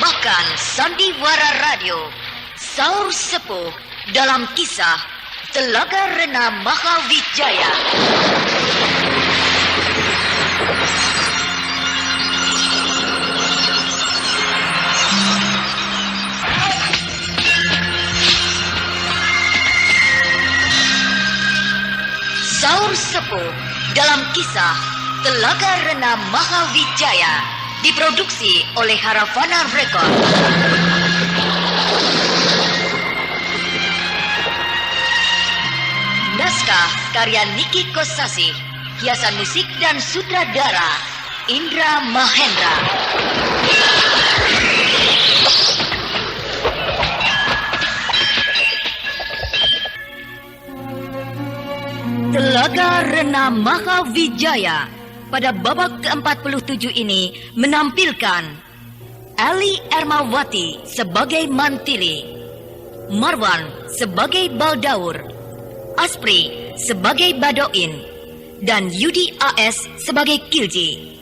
mempersembahkan Sandiwara Radio, Saur Sepuh dalam kisah Telaga Rena Mahawijaya. Saur Sepuh dalam kisah Telaga Rena Mahawijaya diproduksi oleh Haravana Record. Naskah karya Niki Kosasih, hiasan musik dan sutradara Indra Mahendra. Telaga Rena Mahawijaya pada babak ke-47 ini menampilkan Ali Ermawati sebagai Mantili, Marwan sebagai Baldaur, Aspri sebagai Badoin, dan Yudi AS sebagai Kilji.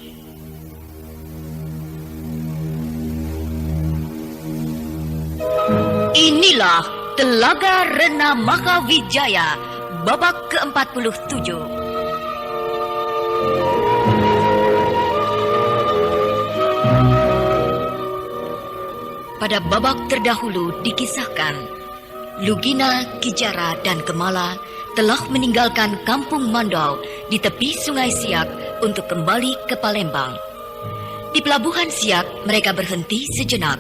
Inilah Telaga Rena Mahawijaya babak ke-47. Pada babak terdahulu dikisahkan, Lugina, Kijara, dan Kemala telah meninggalkan kampung Mandau di tepi Sungai Siak untuk kembali ke Palembang. Di Pelabuhan Siak, mereka berhenti sejenak,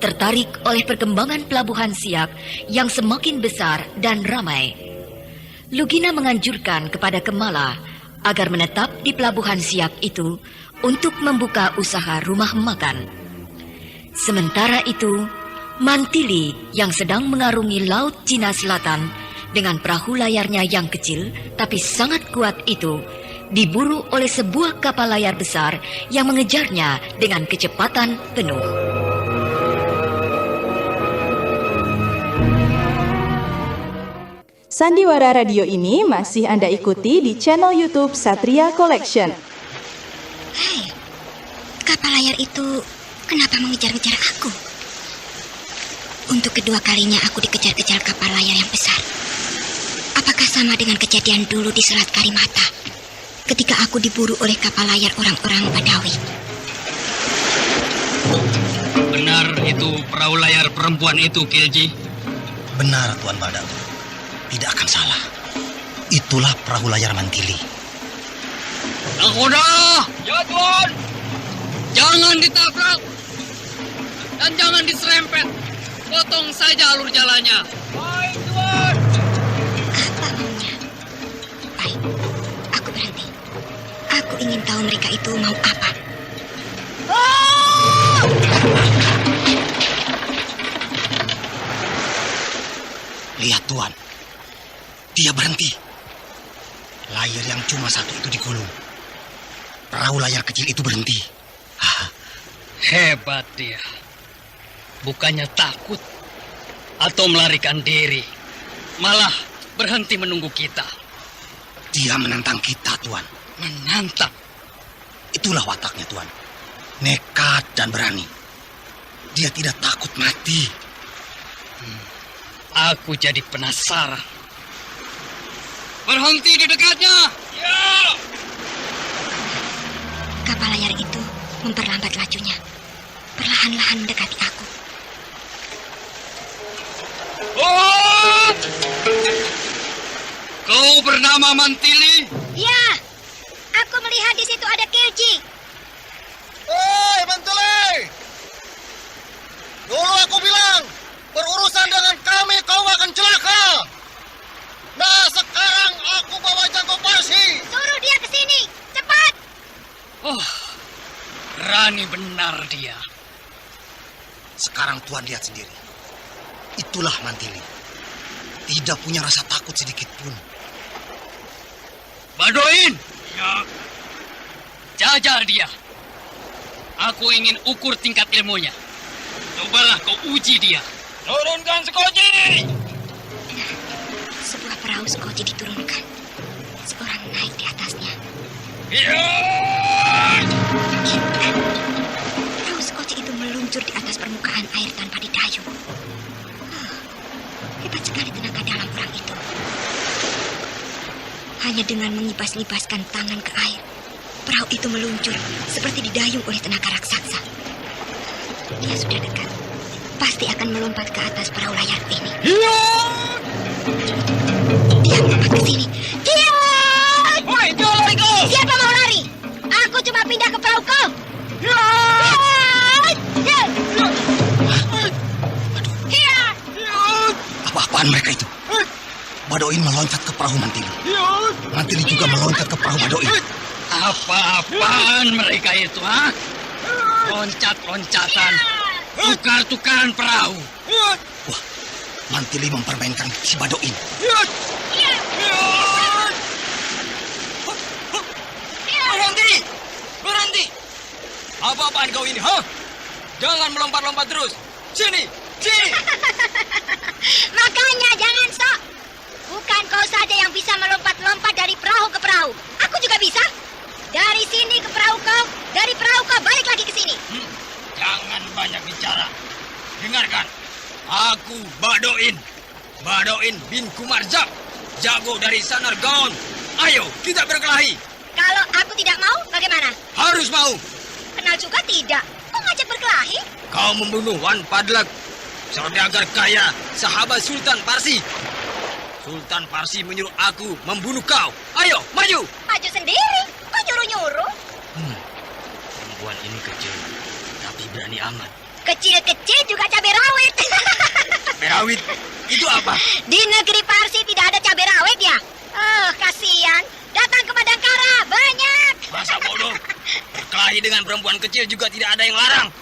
tertarik oleh perkembangan Pelabuhan Siak yang semakin besar dan ramai. Lugina menganjurkan kepada Kemala agar menetap di Pelabuhan Siak itu untuk membuka usaha rumah makan. Sementara itu, Mantili yang sedang mengarungi Laut Cina Selatan dengan perahu layarnya yang kecil tapi sangat kuat itu diburu oleh sebuah kapal layar besar yang mengejarnya dengan kecepatan penuh. Sandiwara Radio ini masih Anda ikuti di channel YouTube Satria Collection. Hei, kapal layar itu kenapa mengejar-ngejar aku? Untuk kedua kalinya aku dikejar-kejar kapal layar yang besar. Apakah sama dengan kejadian dulu di Selat Karimata ketika aku diburu oleh kapal layar orang-orang Badawi? Benar itu perahu layar perempuan itu, Kilji? Benar, Tuan Badawi. Tidak akan salah. Itulah perahu layar Mantili. Nakoda! Ya, Tuan! Jangan ditabrak! Dan jangan diserempet. Potong saja alur jalannya. Baik, Tuan! Apa maunya? Baik, aku berhenti. Aku ingin tahu mereka itu mau apa. Lihat, Tuan. Dia berhenti. Layar yang cuma satu itu digulung. Perahu layar kecil itu berhenti. Hebat dia. Bukannya takut atau melarikan diri, malah berhenti menunggu kita. Dia menantang kita, Tuan. Menantang? Itulah wataknya, Tuan. Nekat dan berani. Dia tidak takut mati. Aku jadi penasaran. Berhenti di dekatnya. Ya! Kapal layar itu memperlambat lajunya, perlahan-lahan mendekati aku. Oh! Kau bernama Mantili? Ya, aku melihat di situ ada Kilji. Hei, Mantili! Dulu aku bilang, berurusan dengan kami kau akan celaka. Nah, sekarang aku bawa jago pasi. Suruh dia ke sini, cepat! Oh, berani benar dia. Sekarang Tuan lihat sendiri. Itulah Mantili. Tidak punya rasa takut sedikit pun. Badoin! Ya. Jajar dia. Aku ingin ukur tingkat ilmunya. Cobalah kau uji dia. Turunkan skoci! Sebuah perahu skoci diturunkan. Seorang naik di atasnya. Ya! Perahu skoci itu meluncur di atas perahu permukaan air tanpa didayung. Hebat sekali tenaga dalam orang itu. Hanya dengan mengibas-libaskan tangan ke air, perahu itu meluncur seperti didayung oleh tenaga raksasa. Dia sudah dekat. Pasti akan melompat ke atas perahu layar ini. Dia melompat ke sini. Dia! Hei, jangan lari kau! Siapa mau lari? Aku cuma pindah ke perahu kau. Apa-apaan mereka itu? Badoin meloncat ke perahu Mantili. Mantili juga meloncat ke perahu Badoin. Apa-apaan mereka itu, ha? Loncat-loncatan, tukar-tukaran perahu. Wah, Mantili mempermainkan si Badoin. Berhenti! Berhenti! Apa-apaan kau ini, ha? Jangan melompat-lompat terus. Sini! Sini! Makanya jangan sok. Bukan kau saja yang bisa melompat-lompat dari perahu ke perahu. Aku juga bisa. Dari sini ke perahu kau, dari perahu kau balik lagi ke sini. Jangan banyak bicara. Dengarkan, aku Badoin. Badoin bin Kumarzak, jago dari Sanargaon. Ayo, kita berkelahi. Kalau aku tidak mau, bagaimana? Harus mau. Kenal juga tidak. Kau ngajak berkelahi? Kau membunuh Wan Padlak, saudagar kaya, sahabat Sultan Parsi. Sultan Parsi menyuruh aku membunuh kau. Ayo, maju. Maju sendiri. Kau nyuruh-nyuruh. Perempuan ini kecil, tapi berani amat. Kecil-kecil juga cabai rawit. Merawit, itu apa? Di negeri Parsi tidak ada cabai rawit ya? Oh, kasihan. Datang ke Madangkara, banyak. Masa bodoh. Berkelahi dengan perempuan kecil juga tidak ada yang larang.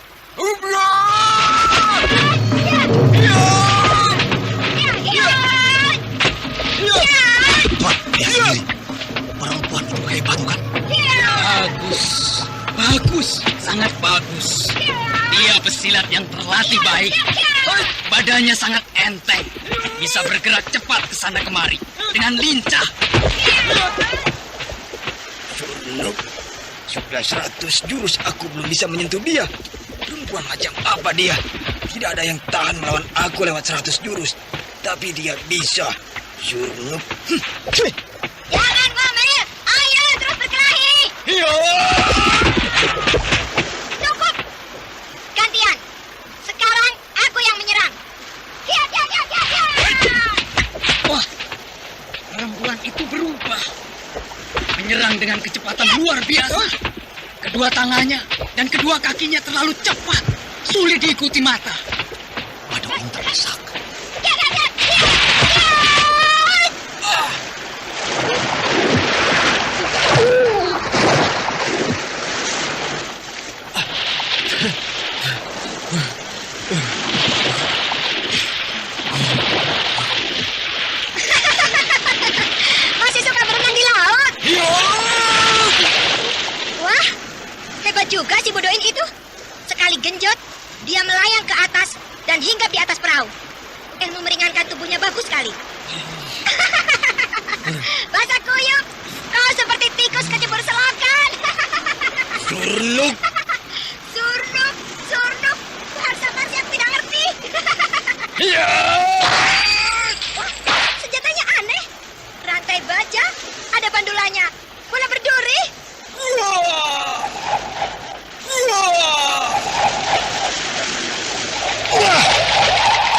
Tuan, lihat sendiri. Perempuan itu hebat, bukan? Bagus, bagus, sangat bagus. Dia pesilat yang terlatih baik. Badannya sangat enteng. Bisa bergerak cepat ke sana kemari dengan lincah. Nope. Sudah 100 jurus aku belum bisa menyentuh dia. Perempuan macam apa dia? Tidak ada yang tahan melawan aku lewat 100 jurus. Tapi dia bisa. Zurnup. Jangan ngomel. Ayo terus berkelahi. Cukup. Gantian. Sekarang aku yang menyerang. Ya. Wah, perempuan itu berubah. Menyerang dengan kecepatan luar biasa. Kedua tangannya dan kedua kakinya terlalu cepat. Sulit diikuti mata. Badoin terdesak. Masih suka berenang di laut? Wah, hebat juga si Bodoin itu. Sekali genjot, dia melayang ke atas dan hinggap di atas perahu. Ilmu meringankan tubuhnya bagus sekali. Basah kuyup, kau seperti tikus kecebur selokan. Zurnup. Surnuk, bahasa Parsi aku tidak ngerti. Wah, senjatanya aneh. Rantai baja, ada bandulannya. Bola berduri.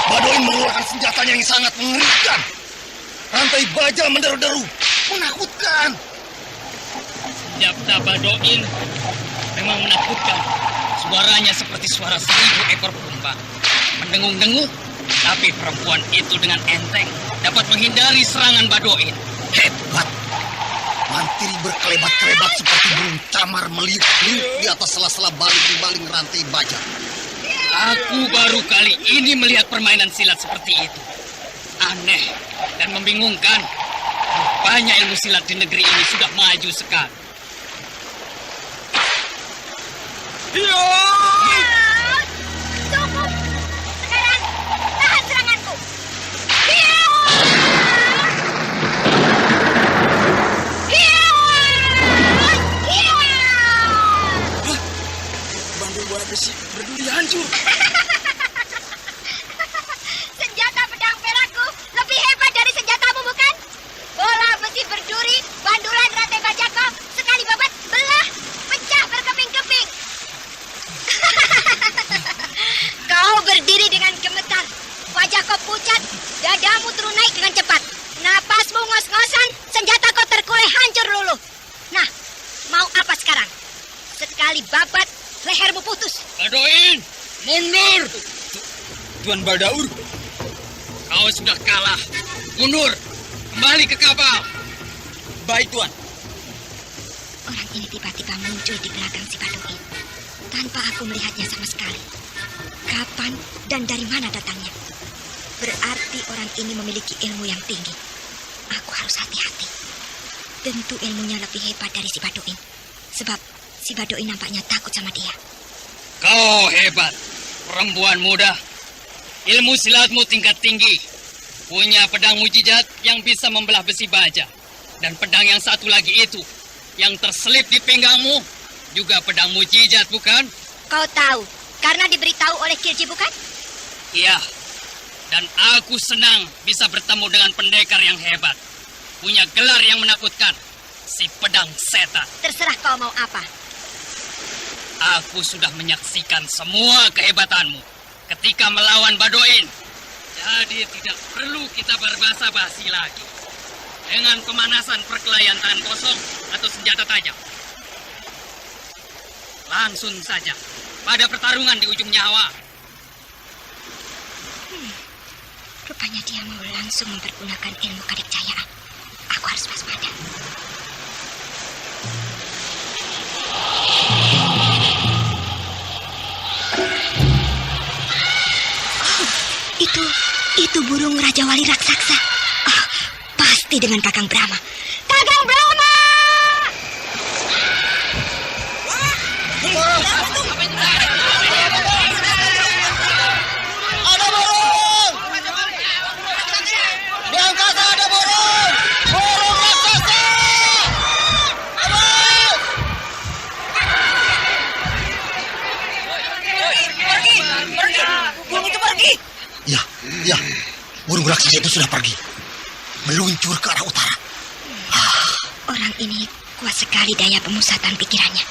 Badoin mengeluarkan senjatanya yang sangat mengerikan. Rantai baja menderu-deru, menakutkan. Senjata Badoin memang menakutkan. Suaranya seperti suara 1000 ekor domba. Mendengung-dengung, tapi perempuan itu dengan enteng dapat menghindari serangan Badoin. Hebat. Mantili berkelebat-kelebat seperti burung camar meliuk-liuk di atas sela-sela baling-baling rantai baja. Aku baru kali ini melihat permainan silat seperti itu. Aneh dan membingungkan. Rupanya ilmu silat di negeri ini sudah maju sekali. Cukup. Sekarang tahan seranganku. Bandu bola besi berduri hancur. naik dengan cepat. Napasmu ngos-ngosan, senjata kau terkulai hancur luluh. Nah, mau apa sekarang? Sekali babat, lehermu putus. Badoin, mundur! Tuan Baldaur, Kau sudah kalah. Mundur, kembali ke kapal. baik Tuan. Orang ini tiba-tiba muncul di belakang si Badoin, tanpa aku melihatnya sama sekali. Kapan dan dari mana datangnya? Berarti orang ini memiliki ilmu yang tinggi. Aku harus hati-hati. Tentu ilmunya lebih hebat dari si Badoin, sebab si Badoin nampaknya takut sama dia. Kau hebat, perempuan muda. Ilmu silatmu tingkat tinggi. Punya pedang mujizat yang bisa membelah besi baja. Dan pedang yang satu lagi itu, yang terselip di pinggangmu, juga pedang mujizat, bukan? Kau tahu, karena diberitahu oleh Kirji, bukan? Iya. Dan aku senang bisa bertemu dengan pendekar yang hebat. Punya gelar yang menakutkan. Si pedang setan. Terserah kau mau apa. Aku sudah menyaksikan semua kehebatanmu ketika melawan Badoin. Jadi tidak perlu kita berbasa-basi lagi. Dengan pemanasan perkelahian tangan kosong atau senjata tajam. Langsung saja pada pertarungan di ujung nyawa. Rupanya dia mau langsung mempergunakan ilmu kadikjayaan. Aku harus waspada. Itu burung Raja Wali raksasa. Oh, pasti dengan Kakang Brahma. Kakang Brahma! Ada burung! Di angkasa ada burung! Burung raksasa! Burung itu pergi. Ya, burung raksasa itu sudah pergi. Meluncur ke arah utara. Orang ini kuat sekali daya pemusatan pikirannya.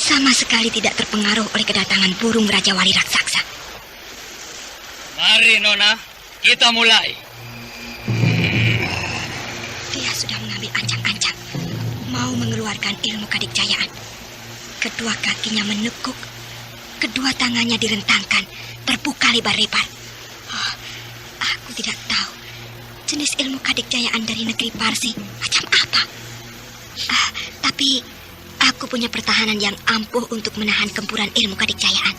Sama sekali tidak terpengaruh oleh kedatangan burung Raja Wali raksasa. Mari Nona, kita mulai. Dia sudah mengambil ancang-ancang, mau mengeluarkan ilmu kadikjayaan. Kedua kakinya menekuk, kedua tangannya direntangkan, terbuka lebar-lebar. Oh, aku tidak tahu jenis ilmu kadikjayaan dari negeri Parsi macam apa. Tapi aku punya pertahanan yang ampuh untuk menahan gempuran ilmu kadikjayaan,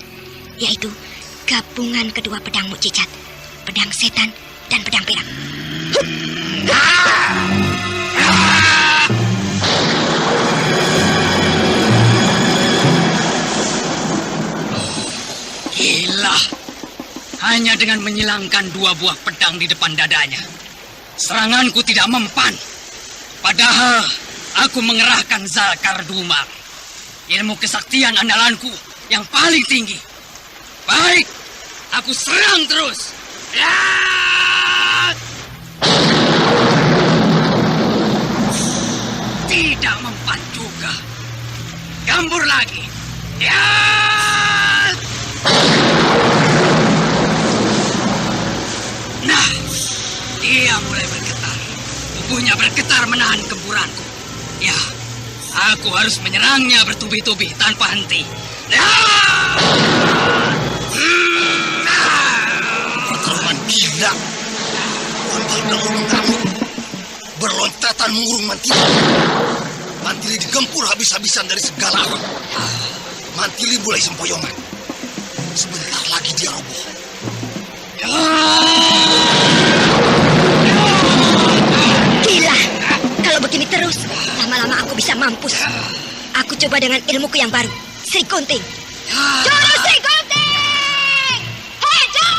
yaitu gabungan kedua pedang mukjizat, pedang setan dan pedang perak. Gila. Hanya dengan menyilangkan dua buah pedang di depan dadanya, seranganku tidak mempan. Padahal aku mengerahkan Zakar Dumar, ilmu kesaktian andalanku yang paling tinggi. Baik, aku serang terus. Ya! Tidak mempan juga. Gambur lagi. Ya! Nah, dia mulai bergetar. Tubuhnya bergetar menahan gempuranku. Ya, aku harus menyerangnya bertubi-tubi tanpa henti. Pertarungan gila. Tuan Baldaur mengamuk. Berloncatan mengurung Mantili. Mantili digempur habis-habisan dari segala arah. Mantili mulai sempoyongan. Sebentar lagi dia roboh. Gila, kalau begini terus, lama-lama aku bisa mampus. Aku coba dengan ilmuku yang baru, Sri Gunting. Jurus Sri Gunting! Heja!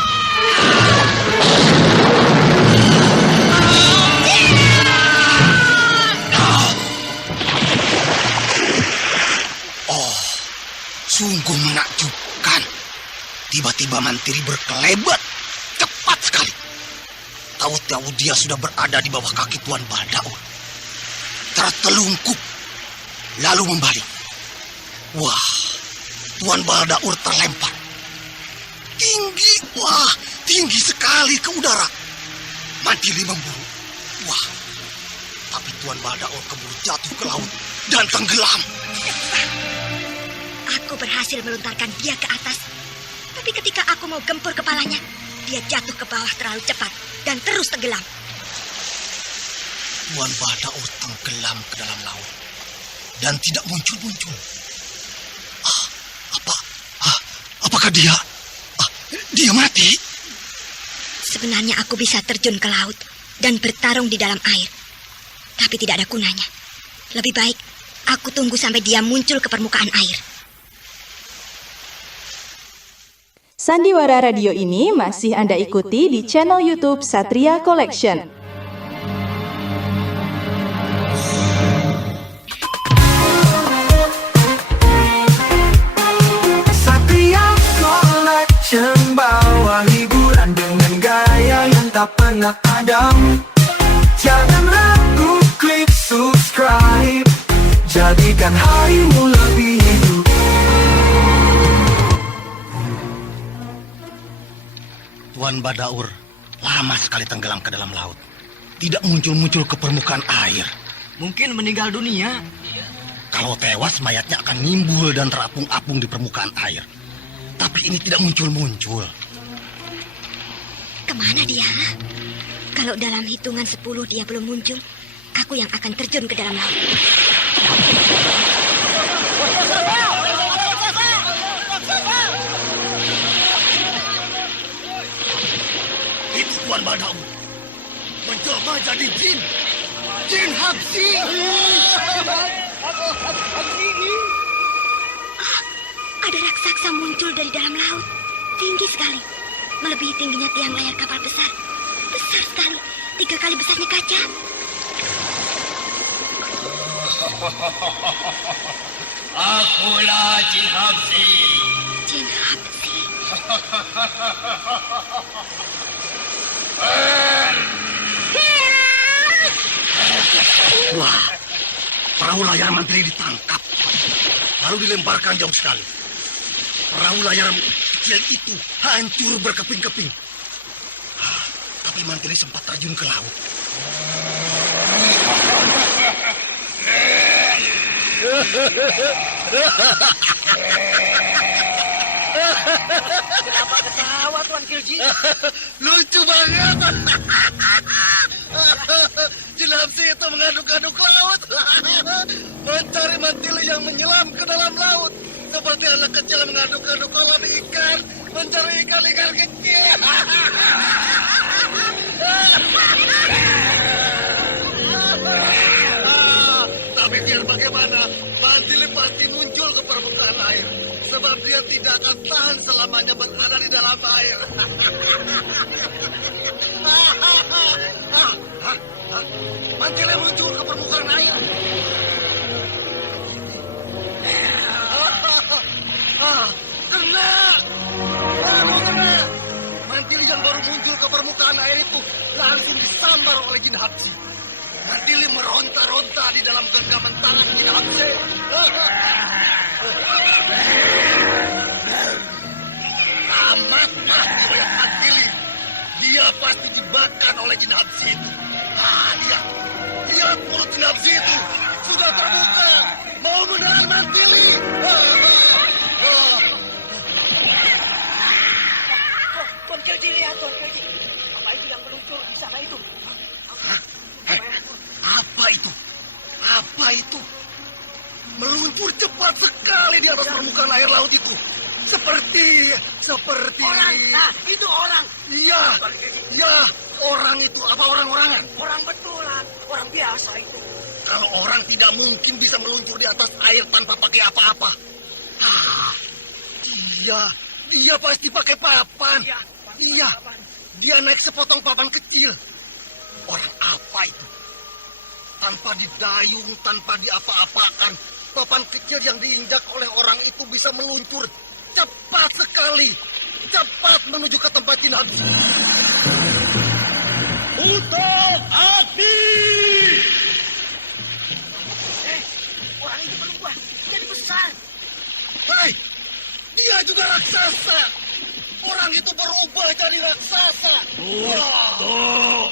Oh, sungguh menakjubkan. Tiba-tiba Mantili berkelebat. Cepat sekali. Tahu-tahu dia sudah berada di bawah kaki Tuan Baldaur. Tertelungkup. Lalu membalik. Wah, Tuan Baldaur terlempar. Tinggi, wah, tinggi sekali ke udara. Mantili memburu. Wah, tapi Tuan Badaur keburu jatuh ke laut dan tenggelam. Aku berhasil melontarkan dia ke atas. Tapi ketika aku mau gempur kepalanya, dia jatuh ke bawah terlalu cepat dan terus tenggelam. Tuan Badaur tenggelam ke dalam laut dan tidak muncul-muncul. Apakah dia mati? Sebenarnya aku bisa terjun ke laut dan bertarung di dalam air. Tapi tidak ada gunanya. Lebih baik aku tunggu sampai dia muncul ke permukaan air. Sandiwara radio ini masih Anda ikuti di channel YouTube Satria Collection. Bawa hiburan dengan gaya yang tak pernah padam. Jangan ragu, klik subscribe. Jadikan harimu lebih hidup. Tuan Badaur lama sekali tenggelam ke dalam laut. Tidak muncul-muncul ke permukaan air. Mungkin meninggal dunia. Kalau tewas, mayatnya akan nimbul dan terapung-apung di permukaan air. Tapi ini tidak muncul-muncul. Kemana dia? Kalau dalam hitungan 10 dia belum muncul, aku yang akan terjun ke dalam laut. Itu Tuan Badaur mencoba jadi jin. Jin Habsi. Ada raksasa muncul dari dalam laut. Tinggi sekali. Melebihi tingginya tiang layar kapal besar. Besar sekali. 3 kali besarnya kaca. Akulah Jin Habsi. Jin Habsi. Wah, perahu layar Mantili ditangkap. Lalu dilemparkan jauh sekali. Perahu layar kecil itu hancur berkeping-keping. Tapi Mantili sempat terjun ke laut. Kenapa ketawa Tuan Kilji? Lucu banget. Jin Habsi itu mengaduk-aduk laut. Mencari Mantili yang menyelam ke dalam laut. Seperti anak kecil mengaduk-aduk kolam ikan. Mencari ikan-ikan kecil. Tapi biar bagaimana, Mantili pasti muncul ke permukaan air. Sebab dia tidak akan tahan selamanya berada di dalam air. Mantili muncul ke permukaan air. Kena! Kena! Mantili yang baru muncul ke permukaan air itu langsung disambar oleh Jin Habsi. Mantili meronta-ronta di dalam genggaman tangan Jin Habsi. Amat mati oleh Mantili. Dia pasti dimakan oleh Jin Habsi itu. Lihat mulut Jin Habsi itu sudah terbuka, mau menelan Mantili. Tuan Kilji, lihat Tuan Kilji. Apa itu yang meluncur di sana itu? Apa itu? Apa itu? Meluncur cepat sekali di atas permukaan air laut itu. Seperti Orang, nah itu orang. Iya, orang itu. Apa orang-orangan? Orang betulan, orang biasa itu. Kalau orang tidak mungkin bisa meluncur di atas air tanpa pakai apa-apa. Dia pasti pakai papan. Iya, dia naik sepotong papan kecil. Orang apa itu? Tanpa didayung, tanpa diapa-apakan, papan kecil yang diinjak oleh orang itu bisa meluncur cepat sekali. Cepat menuju ke tempat Jin Habsi. Untuk api! Orang itu berubah jadi besar. Hei, dia juga raksasa. Orang itu berubah jadi raksasa. Untuk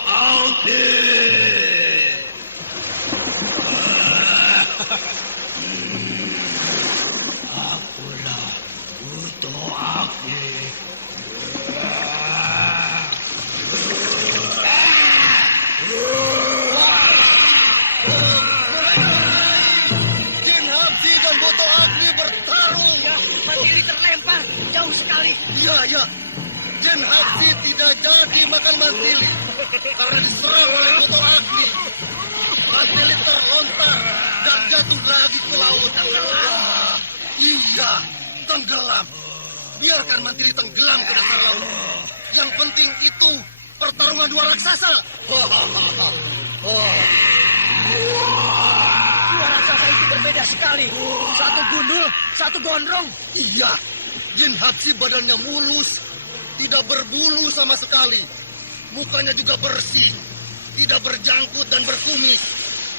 Ya. Jen Hatsi tidak jadi makan Mantili karena diserang oleh Boto Agni. Mantili terlontar dan jatuh lagi ke laut. Iya, tenggelam. Biarkan Mantili tenggelam ke dasar laut. Yang penting itu pertarungan dua raksasa. Dua raksasa itu berbeda sekali. Satu gundul, satu gondrong. Iya, Jin Hatsi badannya mulus, tidak berbulu sama sekali. Mukanya juga bersih, tidak berjangkut dan berkumis.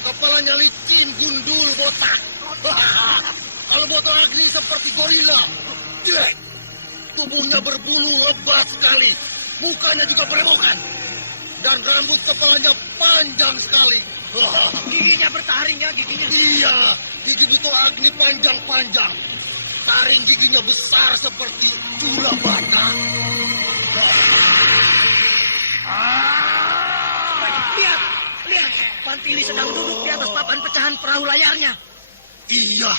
Kepalanya licin, gundul, botak. Kalau Boto Agni seperti gorila. Tubuhnya berbulu lebat sekali. Mukanya juga berewokan. Dan rambut kepalanya panjang sekali. Giginya bertaring ya, giginya. Iya, gigi Boto Agni panjang-panjang. Taring giginya besar seperti cula bata. Lihat. Mantili sedang duduk di atas papan pecahan perahu layarnya. Iya,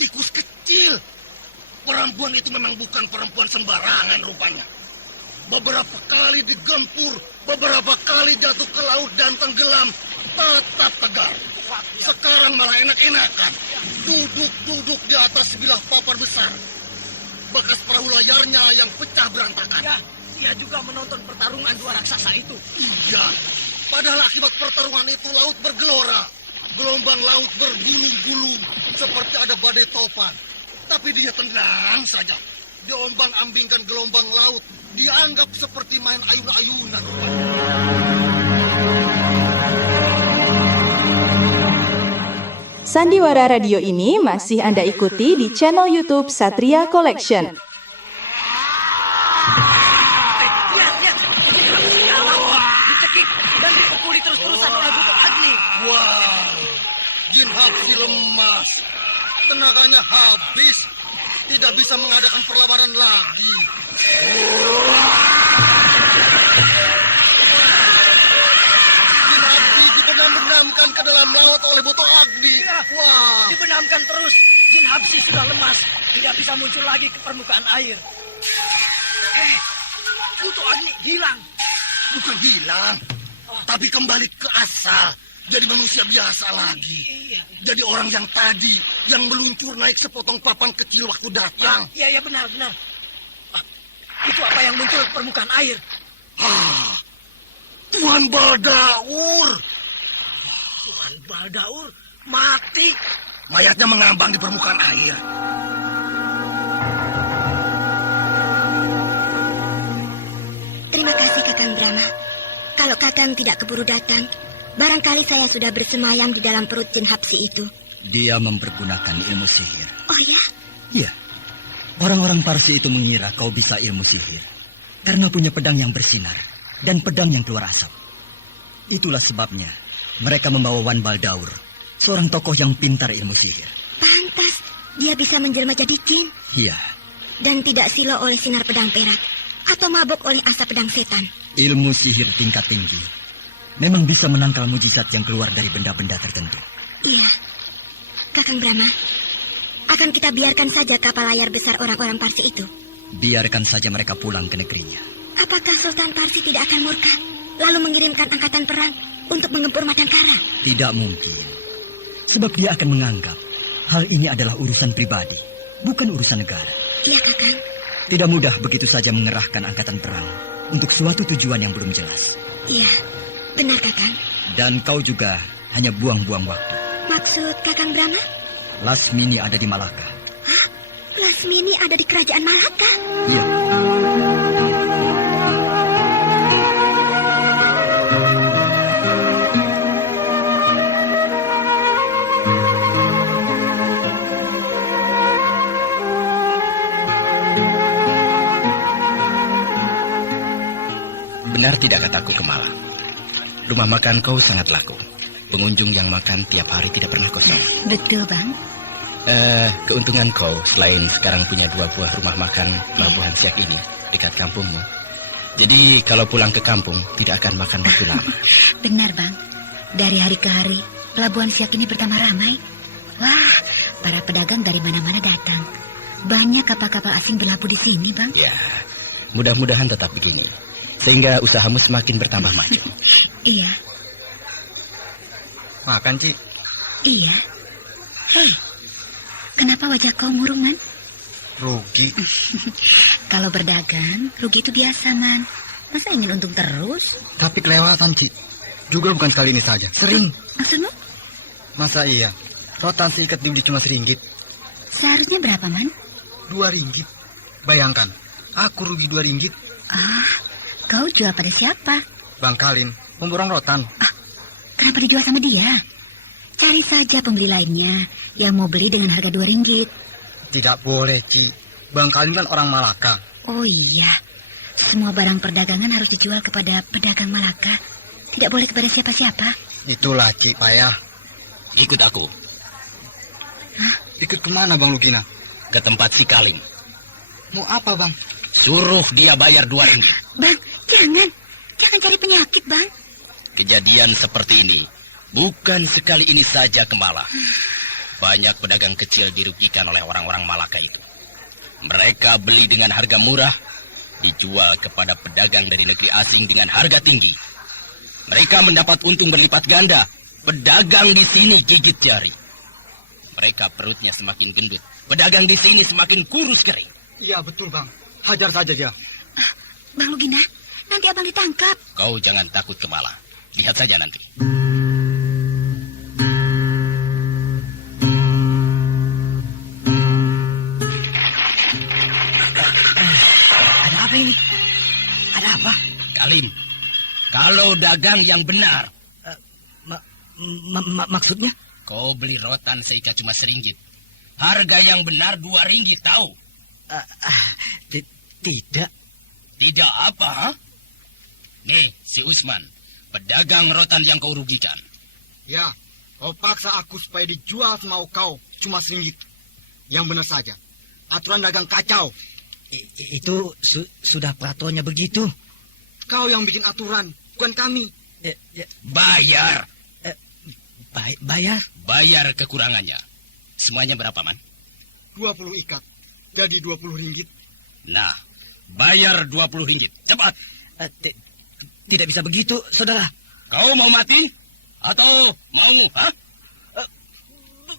tikus kecil. Perempuan itu memang bukan perempuan sembarangan rupanya. Beberapa kali digempur, beberapa kali jatuh ke laut dan tenggelam. Tetap tegar. Sekarang malah enak-enakan. Duduk di atas sebilah papan besar. Bekas perahu layarnya yang pecah berantakan. Ya, dia juga menonton pertarungan dua raksasa itu. Iya, padahal akibat pertarungan itu laut bergelora. Gelombang laut bergulung-gulung seperti ada badai topan. Tapi dia tenang saja. Diombang-ambingkan gelombang laut. Dianggap seperti main ayun-ayunan. Sandiwara Radio ini masih Anda ikuti di channel YouTube Satria Collection. Lihat. Dicekik dan dipukuli terus-terusan oleh Boto Agni. Wah, Jin Hatsi lemas. Tenaganya habis. Tidak bisa mengadakan perlawanan lagi. Jin Hatsi dibenam-benamkan ke dalam laut oleh Boto Agni. Wah, Dibenamkan terus. Jin Hatsi sudah lemas. Tidak bisa muncul lagi ke permukaan air. Boto Agni hilang. bukan hilang, tapi kembali ke asal. Jadi manusia biasa lagi. Jadi orang yang tadi, yang meluncur naik sepotong papan kecil waktu datang. Iya, benar. Itu apa yang muncul ke permukaan air? Tuan Baldaur. Tuan Baldaur mati. Mayatnya mengambang di permukaan air. Terima kasih Kakang Brahma. Kalau Kakang tidak keburu datang, barangkali saya sudah bersemayam di dalam perut Jin Hatsi itu. Dia mempergunakan ilmu sihir. Oh ya? Iya. Orang-orang Parsi itu mengira kau bisa ilmu sihir karena punya pedang yang bersinar dan pedang yang keluar asap. Itulah sebabnya mereka membawa Wan Baldaur, seorang tokoh yang pintar ilmu sihir. Pantas dia bisa menjelma jadi jin. Iya. Dan tidak silo oleh sinar pedang perak atau mabuk oleh asap pedang setan. Ilmu sihir tingkat tinggi memang bisa menangkal mujizat yang keluar dari benda-benda tertentu. Iya. Kakang Brahma, akan kita biarkan saja kapal layar besar orang-orang Parsi itu? Biarkan saja mereka pulang ke negerinya. Apakah Sultan Parsi tidak akan murka, lalu mengirimkan angkatan perang untuk mengempur Madangkara? Tidak mungkin. Sebab dia akan menganggap hal ini adalah urusan pribadi, bukan urusan negara. Iya, Kakang. Tidak mudah begitu saja mengerahkan angkatan perang untuk suatu tujuan yang belum jelas. Iya, benar Kakang. Dan kau juga hanya buang-buang waktu. Maksud Kakang Brahma? Lasmini ada di Malaka. Hah? Lasmini ada di kerajaan Malaka? Iya. Benar tidak kataku ke Malang? Rumah makan kau sangat laku. Pengunjung yang makan tiap hari tidak pernah kosong. Betul, Bang. Keuntungan kau selain sekarang punya 2 buah rumah makan Pelabuhan Siak ini dekat kampungmu. Jadi kalau pulang ke kampung tidak akan makan waktu lama. Benar, Bang. Dari hari ke hari Pelabuhan Siak ini bertambah ramai. Wah, para pedagang dari mana-mana datang. Banyak kapal-kapal asing berlabuh di sini, Bang. Ya, Mudah-mudahan tetap begini, sehingga usahamu semakin bertambah maju. Iya, Makan, Ci. iya. Hei, kenapa wajah kau murung, Man? Rugi. Kalau berdagang, rugi itu biasa, Man. Masa ingin untung terus? Tapi kelewatan, Ci. Juga bukan sekali ini saja. Sering. Maksudmu? Masa iya? Rotan seikat dibeli cuma RM1. Seharusnya berapa, Man? RM2. Bayangkan, aku rugi RM2. Ah, kau jual pada siapa? Bang Kalin, pemborong rotan. Kenapa dijual sama dia? Cari saja pembeli lainnya yang mau beli dengan harga RM2. Tidak boleh, Ci. Bang Kalin kan orang Malaka. Oh iya, semua barang perdagangan harus dijual kepada pedagang Malaka. Tidak boleh kepada siapa-siapa. Itulah, Ci, payah. Ikut aku Ikut kemana, Bang Lugina? ke tempat si Kalim. Mau apa, Bang? Suruh dia bayar RM2. Bang, jangan. Jangan cari penyakit, Bang. Kejadian seperti ini bukan sekali ini saja ke Malah. Banyak pedagang kecil dirugikan oleh orang-orang Malaka itu. Mereka beli dengan harga murah, dijual kepada pedagang dari negeri asing dengan harga tinggi. Mereka mendapat untung berlipat ganda. Pedagang di sini gigit jari. Mereka perutnya semakin gendut. Pedagang di sini semakin kurus kering. Iya, betul, Bang. Hajar saja dia. Bang Lugina, nanti abang ditangkap. Kau jangan takut ke Malah. Lihat saja nanti. Ada apa ini? Ada apa? Kalim, kalau dagang yang benar, Maksudnya? kau beli rotan seikat cuma RM1. Harga yang benar RM2, tahu? Tidak. Tidak apa, ha? Nih, si Usman, pedagang rotan yang kau rugikan. Ya, kau paksa aku supaya dijual semau kau cuma RM1. Yang benar saja. Aturan dagang kacau. Itu sudah peraturannya begitu. Kau yang bikin aturan, bukan kami. Bayar. Bayar? Bayar kekurangannya. Semuanya berapa, Man? 20 ikat. Jadi RM20. Nah, bayar RM20. Cepat. Tidak bisa begitu, saudara. Kau mau mati? Atau mau, ha?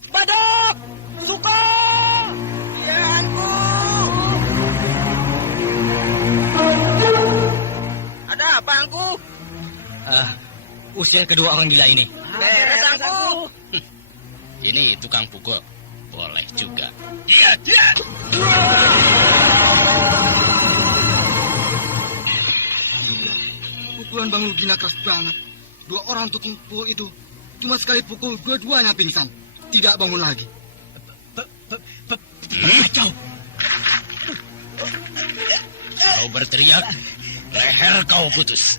Badok! Suka! Ianku! Ada apa, Angku? Usir kedua orang gila ini. Beres, Angku. Ini tukang pukul. Boleh juga. Iya, iya. Pukulan Bang Lugina keras banget. 2 orang tukang pukul itu cuma sekali pukul, dua-duanya pingsan. Tidak bangun lagi. Kacau. Kau berteriak, leher kau putus.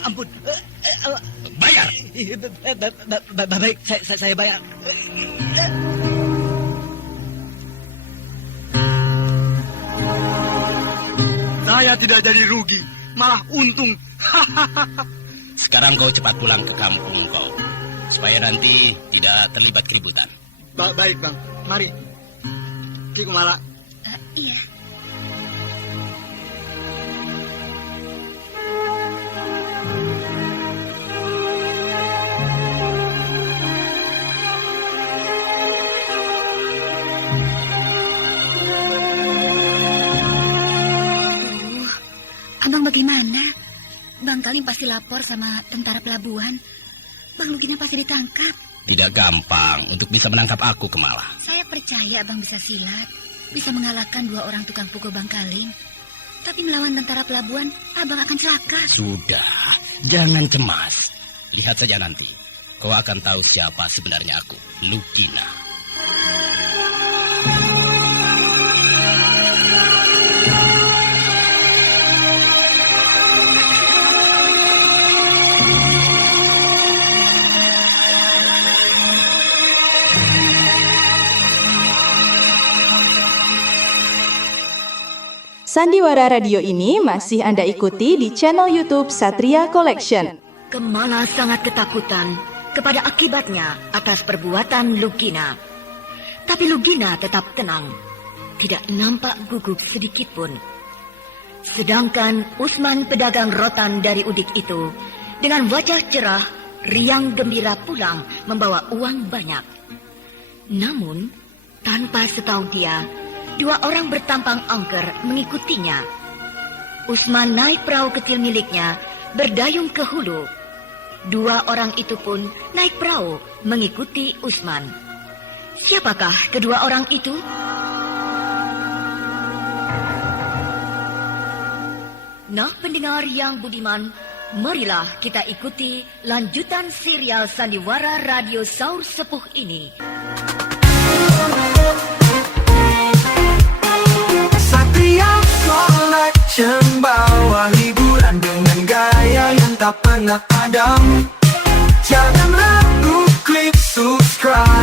Ampun. Bayar. Baik, saya bayar. Saya tidak jadi rugi, malah untung. Sekarang kau cepat pulang ke kampung kau, supaya nanti tidak terlibat keributan. Baik, Bang. Mari. Ki Kumala. Iya. Abang bagaimana? Bang Kalim pasti lapor sama tentara pelabuhan. Bang Lugina pasti ditangkap. Tidak gampang untuk bisa menangkap aku, Kemala. Saya percaya Abang bisa silat, bisa mengalahkan 2 orang tukang pukul Bang Kalim. Tapi melawan tentara pelabuhan, Abang akan celaka. Sudah, jangan cemas. Lihat saja nanti. Kau akan tahu siapa sebenarnya aku, Lugina. Sandiwara Radio ini masih Anda ikuti di channel YouTube Satria Collection. Kemala sangat ketakutan kepada akibatnya atas perbuatan Lugina. Tapi Lugina tetap tenang, tidak nampak gugup sedikit pun. Sedangkan Usman pedagang rotan dari Udik itu dengan wajah cerah, riang gembira pulang membawa uang banyak. Namun, tanpa setahu dia, 2 orang bertampang angker mengikutinya. Usman naik perahu kecil miliknya, berdayung ke hulu. 2 orang itu pun naik perahu mengikuti Usman. Siapakah kedua orang itu? Nah, pendengar yang budiman, marilah kita ikuti lanjutan serial Sandiwara Radio Saur Sepuh ini. Satria Collection bawa hiburan dengan gaya yang tak pernah padam. Jangan ragu, klik subscribe.